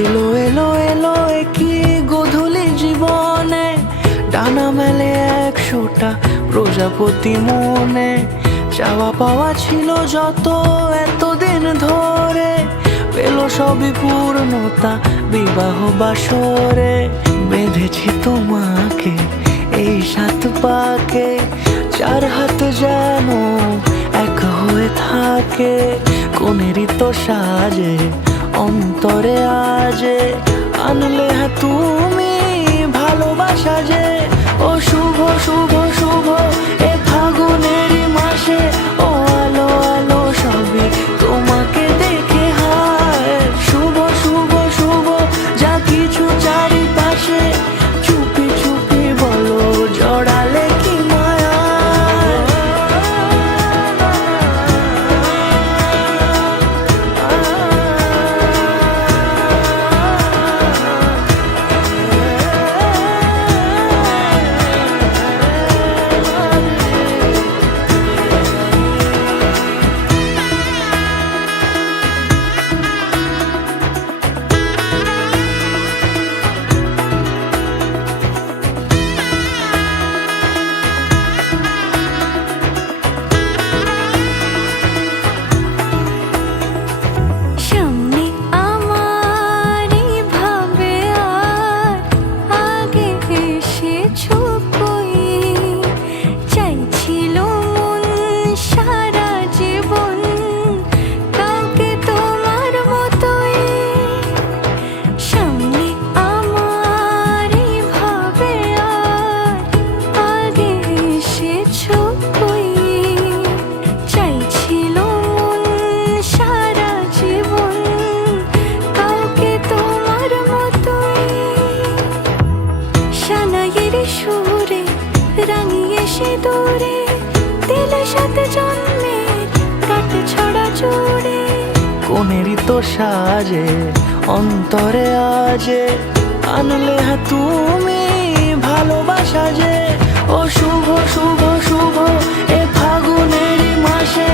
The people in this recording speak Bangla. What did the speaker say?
এলো এলো এলো কি গোধূলি জীবনে, ডানা মেলে 100টা প্রজাপতি মনে। চাওয়া পাওয়া ছিল যত এতদিন ধরে, পেলো সবই পূর্ণতা বিবাহ বাসরে। বেঁধেছি তোমাকে এই 7 পাকে, 4 হাত যেন এক হয়ে থাকে। কোনেরই তো সাজে অন্তরে আজে, আনলে হ্যাঁ তুমি ভালোবাসা যে। ও শুভ শুভ শুভ এ ফাগুনেরই মাসে, ও আলো আলো সবই তোমাকে দেখে হায়। শুভ শুভ শুভ যা কিছু চারিপাশে, চুপি চুপি বলো জড়ালে কি মায়া। সুরে রাঙিয়ে সে দূরে, দিলে 7 জন্মের কাট ছড়া জুড়ে। কোনেরই তো সাজে অন্তরে আজে, আনলে হ্যাঁ তুমি ভালোবাসা যে। ও শুভ শুভ শুভ এ ফাগুনেরই মাসে,